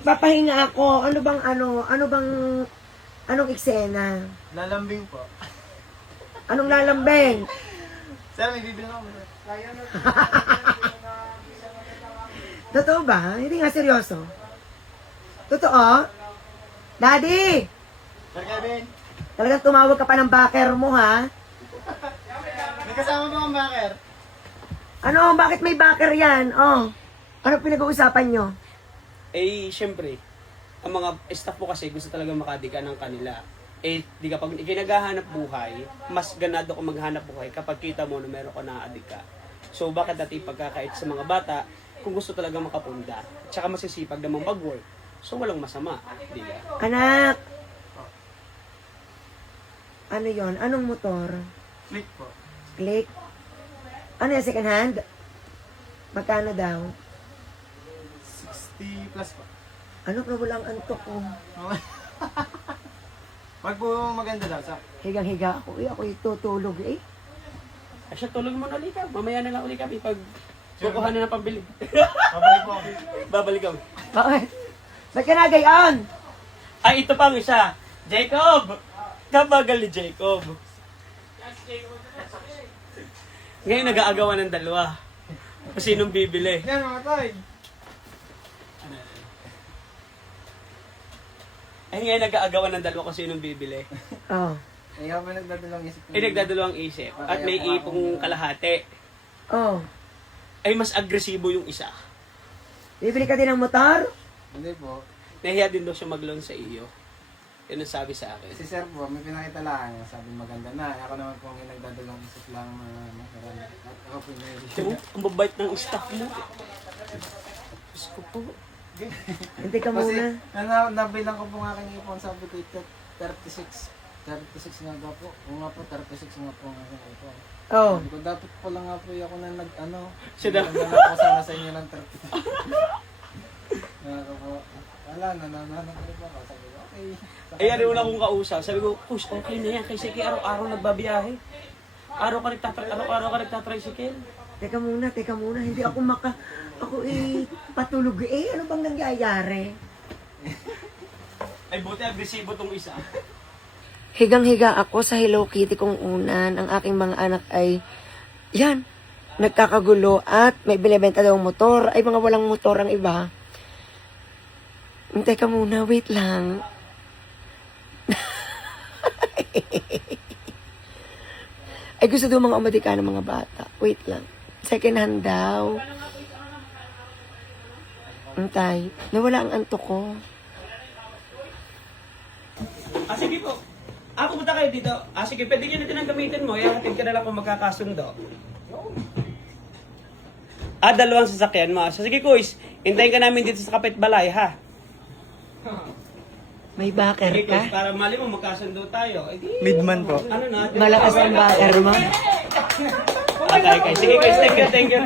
Papahinga ako. Anong eksena? Lalambing po. Anong lalambing? Sir, may bibili ako. Totoo ba? Hindi nga seryoso. Totoo? Daddy! Sir Kevin, Talagang tumawag ka pa ng backer mo, ha? may kasama ba ang backer? Ano? Bakit may backer yan? Oh. Ano pinag-uusapan nyo? Eh, syempre, ang mga staff mo kasi gusto talaga makadika ng kanila. Eh, di ka pag ikinaghahanap buhay, mas ganado ko maghanap buhay kapag kita mo na meron ka na-adika. So, bakit natin pagkakait sa mga bata kung gusto talaga makapunda? Tsaka masisipag namang mag-work. So, walang masama. Di ba? Anak! Ano yon? Anong motor? Click po. Click? Ano yan? Second hand? Magkano daw? 60 plus po. Ano pa walang antok ko? Pag po maganda daw, sa Higang-higa ako. Ako itutulog eh. Ay, siya, tulog mo na ulit ka. Mamaya na lang ulit kami pag kukuha na ng pambili. pabalik po ako. Babalik kami. Bakit? Ba't ka nagayon? Ay, ito pang isa. Jacob! Kabagal ni Jacob. Ngayon nag-aagawan ng dalawa. Kung sinong bibili. Yan mga toy. Ay, ngayon nag-aagawan ng dalawa kung sinong bibili. Oh. Eh, habang nagdadalawang isip. Ay, nagdadalawang isip. At may ipong kalahati. Oh. Ay, mas agresibo yung isa. Bibili ka din ng motor? Hindi po. Nahiya din daw siya mag-loan sa iyo. Yun ang sabi sa akin. Si Sir po, may pinakita lang. Sabi maganda na. Ako naman po ang nagdadalawang isip lang. At ako po Tiyo, ang babait ng staff mo. Diyos ko po. Hindi ka Kasi, muna. nabilang ko po ng aking ipon. Sabi ko, 36 nga daw po. O nga po, 36 nga po ang aking ipon. Oh. Sabi ko, dapat po lang nga po ako na Siya daw. nagdala po sana sa inyo ng 36. Naka po, wala, nananahanap ko po ako. Sabi ko, okay. Ay, ano una kong kausap. Sabi ko, push, okay na yan. Kasi araw-araw nagbabiyahe. Araw-araw ka nagtatricycle. Teka muna. Hindi ako Ako patulog eh. Ano bang nangyayari? Ay, buti agresibo tong isa. Higang-higa ako sa Hello Kitty kong unan. Ang aking mga anak ay, yan, nagkakagulo at may binibenta daw motor. Ay, mga walang motor ang iba. Teka muna, wait lang. Ay, gusto daw mga umadika ng mga bata. Wait lang. Second hand daw. Antay, nawala ang antok ko. Sige po. Pupunta kayo dito. Sige, pwede nyo natin ang gamitin mo. Ihatid ka na lang kung magkakasundo. Dalawang sasakyan mo. Sige, Kuys. Hintayin ka namin dito sa Kapitbalay, ha? May backer Sige, ka? Kuys, para mali mo, magkasundo tayo. Midman po. Ano na? Malakas ang backer mo? Okay. Sige, Kuys. Thank you.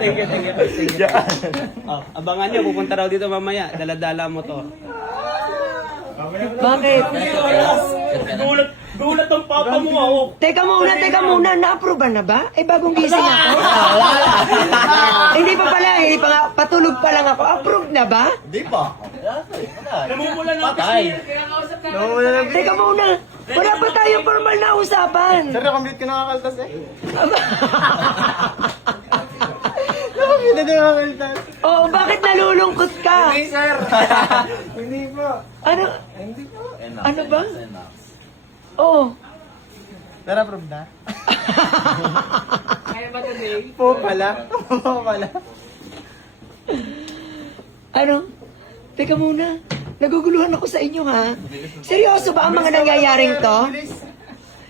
Abangan nyo. Pupunta raw dito mamaya. Dala-dala mo to. Bakit? Gulat ang papa mo, ako. Teka muna. Na-approve na ba? Eh, bagong gising ako. Hindi pa nga. Patulog pa lang ako. Approve na ba? Hindi pa. Namumula na ako kasi. Teka muna. Wala pa tayong formal na usapan. Sir, nakompute ko nakakaltas eh. Nakompute na nakakaltas. Oo, bakit nalulungkot ka? Hindi, sir. Hindi po. Ano? Hindi po. Ano ba? Oo. Sir, approve na. Po pala. Ano? Teka muna. Naguguluhan ako sa inyo, ha? Seryoso ba ang mga nangyayaring to?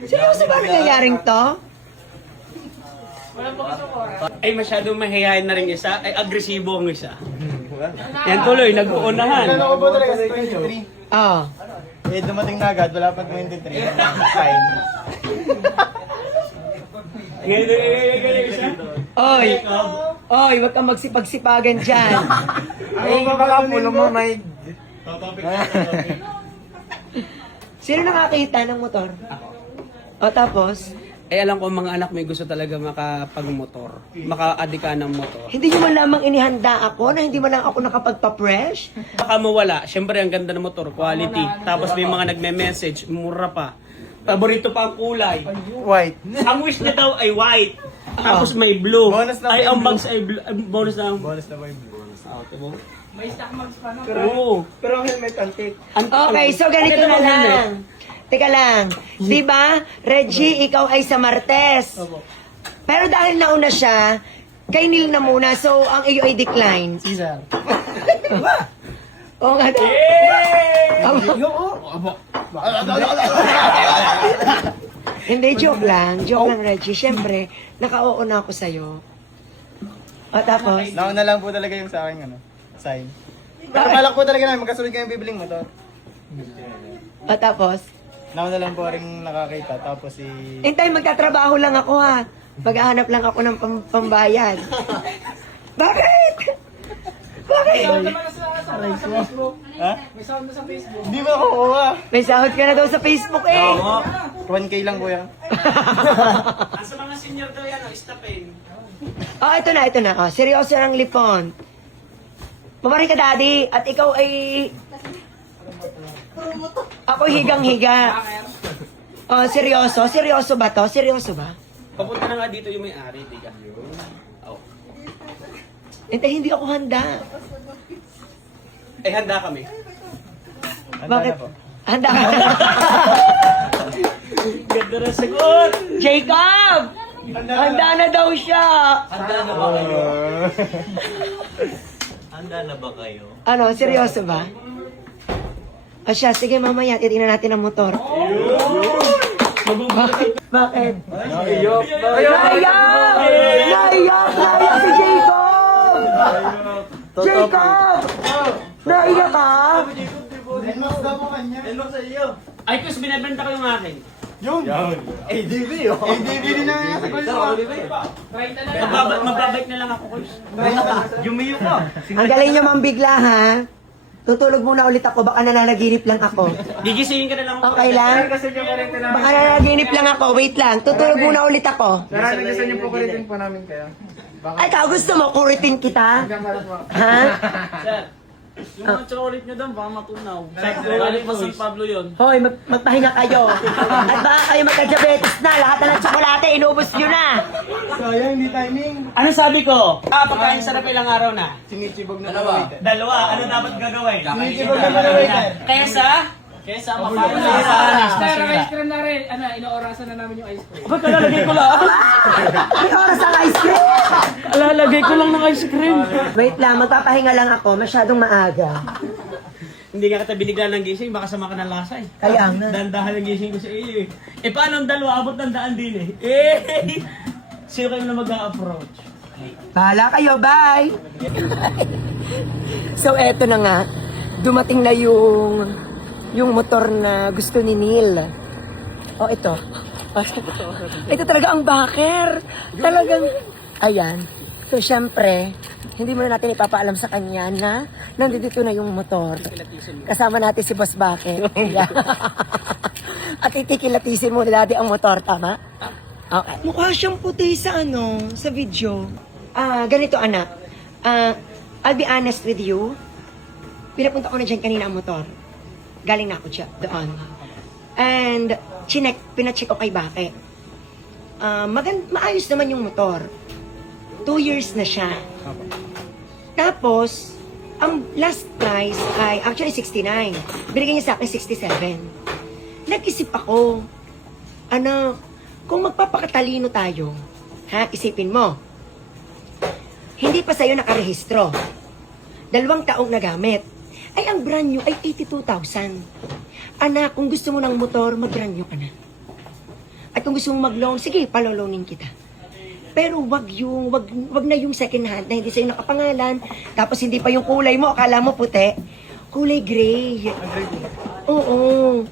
Seryoso ba ang nangyayaring to? Ay, masyadong mahihayin na rin isa. Ay, agresibo ang isa. Yan tuloy, nag-uunahan. Ano ko po talaga sa 23? Oo. Eh, dumating na agad. Wala pa 23. Fine. Ngayon isa. Oy, wag kang magsipagsipagan dyan. Ay, baka pulo mo may... Sino nakakita ng motor? O tapos, Eh alam ko mga anak may gusto talaga makapag-motor, maka-adika ng motor. Hindi nyo man lamang inihanda ako na hindi man lang ako nakapagpa-fresh. Baka mawala, syempre ang ganda ng motor, quality. Tapos may mga nagme-message, mura pa. Paborito pa ang kulay. White. Ang wish niya daw ay white. Tapos may blue. Bonus na ay may ang blue. bags ay blue. Bonus na. Bonus na ba yung bonus? May stock mags pa na. Oo. Pero ang helmet antique. Okay, so ganito na lang. Teka lang. Di ba, Reggie, ikaw ay sa Martes. Pero dahil nauna siya, kay Neil na muna. So, ang iyo ay decline. Caesar. Oo nga daw. Hindi, joke lang. Joke lang, Reggie. Siyempre, naka-oo na ako sa'yo. O tapos, Nauna lang po talaga yung sa akin, sign. Pero balak po talaga namin, magkasunod kayong bibiling motor. o tapos. Nauna lang po rin nakakita, tapos si... Hintay, magtatrabaho lang ako ha. Maghahanap lang ako ng pambayad. Bakit? Bakit? Ha? May sound sa Facebook. Hindi ba ako kuha? May sahod ka na daw sa Facebook eh. 1K lang po yan. Sa mga senior daw yan, stopin. Oh, ito na. Oh, seryoso ng lipon. Pumari ka, Daddy. At ikaw ay... Ako higang-higa. Oh, seryoso? Seryoso ba to? Seryoso ba? Papunta na nga dito yung may-ari, tiga. Oh. Hindi ako handa. Eh, handa kami. Bakit? Handa ka. Ganda na sagot! Jacob! Handa na daw siya. Handa na ba kayo? Handa na ba kayo? Ano, seryoso ba? O siya, sige mamaya, titignan natin ang motor. Bakit? Bakit? Naiyak! Naiyak si Jacob! Jacob! Naiyak ka? Enmax daw po kanya. Enmax sa iyo. Ay, Kus, binibenta ko yung akin. Yun. ADV oh. ADV din na nga sa Golds. Magbabike na lang ako, Kus. Yumiyo ka. Ang galing niyo mambigla ha? Tutulog muna ulit ako, baka nananaginip lang ako. Gigisingin ka na lang ako. Okay lang? Kasi niyo pa rin Baka nananaginip lang ako, wait lang. Tutulog muna ulit ako. Marami kasi niyo po kulitin po namin kayo. Ay, ikaw gusto mo, kuritin kita? Ha? Yung mga chocolate nyo doon, baka matunaw. Galing pa San Pablo yun. Hoy, magpahinga kayo. At baka kayo magka-diabetes na. Lahat na ng tsokolate, inubos nyo na. Sayang, hindi timing. Ano sabi ko? Pagkain sarap ilang araw na. Sinichibog na dalawa. Dalawa, ano dapat gagawin? Sinichibog na dalawa. Kesa? Kesa makain Sir, ang ice cream na rin. Inoorasan na namin yung ice cream. Ba't kalalagay ko lang? May oras ang ice cream. Kalalagay ko lang ng ice cream. Wait lang, magpapahinga lang ako. Masyadong maaga. Hindi nga kita binigyan ng gising, baka sama ka ng lasa eh. Kaya nga. Dandahan ng gising ko sa iyo eh. Eh paano ang dalawa? Abot ng daan din eh. Eh! Sino kayo na mag-a-approach? Bahala kayo, bye! So, eto na nga. Dumating na yung motor na gusto ni Neil. Oh, ito. Ito talaga ang backer. Talagang, ayan. So, syempre, hindi mo na natin ipapaalam sa kanya na nandito na yung motor. Kasama natin si Boss Baker. Ayan. At itikilatisin mo ni Daddy ang motor, tama? Okay. Mukha siyang puti sa sa video. Ganito anak. I'll be honest with you. Pinapunta ko na dyan kanina ang motor. Galing na ako dyan, doon. And, pinacheck ko kay Bake. Maayos naman yung motor. 2 years na siya. Tapos, ang last price ay actually 69. Binigyan niya sa akin 67. Nag-isip ako, kung magpapakatalino tayo, isipin mo, hindi pa sa'yo nakarehistro. 2 taong nagamit. Ay, ang brand new ay 82,000. Anak, kung gusto mo ng motor, mag-brand new ka na. At kung gusto mo mag-loan, sige, paloloanin kita. Pero wag na yung second hand na hindi sa'yo nakapangalan, tapos hindi pa yung kulay mo, akala mo puti. Kulay gray. Oo.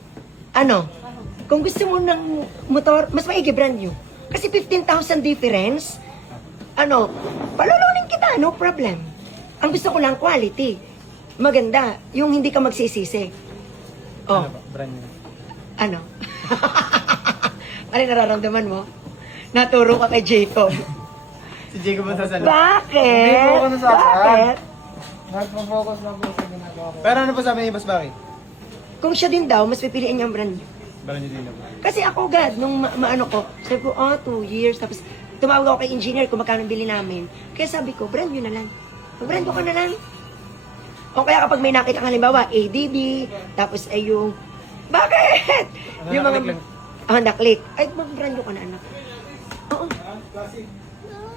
Kung gusto mo ng motor, mas maigi brand new. Kasi 15,000 difference. Paloloanin kita, no problem. Ang gusto ko lang, quality. Maganda, yung hindi ka magsisisi. Oh. Brand new. Ano? Ano yung nararamdaman mo? Naturo ka kay Jacob. Si Jacob ang sasalita. Bakit? Hindi po ako nasasaktan. Bakit? Nagpo-focus lang po sa ginagawa ko. Pero ano po sabi ni Boss Baki? Kung siya din daw, mas pipiliin niya ang brand new. Bara niyo din ako. Kasi ako, God, nung maano ko, sabi ko, 2 years. Tapos tumawag ako kay engineer kung magkano bili namin. Kaya sabi ko, brand new na lang. Mag-brand new ka na lang. O kaya kapag may nakita kang halimbawa, ADB, tapos ay yung, bakit? Yung mga, naklik. Ay, mag-brand new ka na, anak. Oo.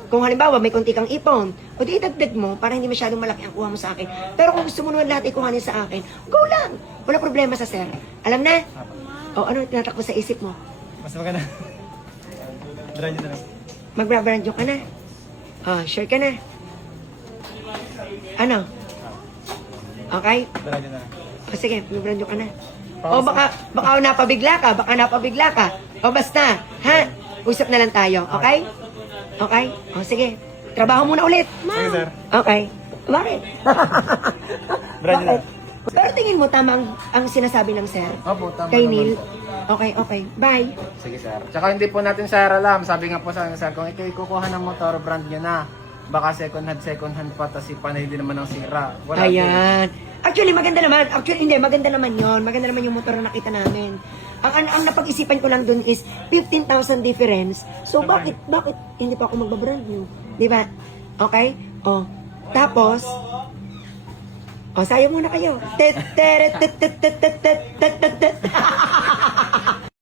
Kung halimbawa, may konti kang ipon, o di idagdag mo para hindi masyadong malaki ang kuha mo sa akin. Pero kung gusto mo naman lahat ikuhanin sa akin, go lang. Wala problema sa sir. Alam na? O ano tinatakbo sa isip mo? Mas maganda. Bara niyo na lang. Magbrand ka na. Share ka na. Ano? Okay? Bara niyo na lang. Sige, magbrand ka na. O baka napabigla ka. O basta, ha? Usap na lang tayo, okay? Okay? O sige. Trabaho muna ulit. Sige, sir. Okay. Bakit? Brand new na. Bakit? Pero tingin mo tama ang sinasabi ng sir? Opo, tama Kay naman Neil? po. Okay. Bye. Sige, sir. Tsaka hindi po natin, sir, alam. Sabi nga po sa akin, sir, kung ikaw kukuha ng motor, brand nyo na. Baka second hand pa, tas panay din naman ang sira. Wala din. Ayan. Actually, maganda naman. Maganda naman yon. Maganda naman yung motor na nakita namin. Ang napag-isipan ko lang dun is 15,000 difference. So, bakit hindi pa ako magbabrand new? Di ba? Okay? Tapos, sayo muna kayo.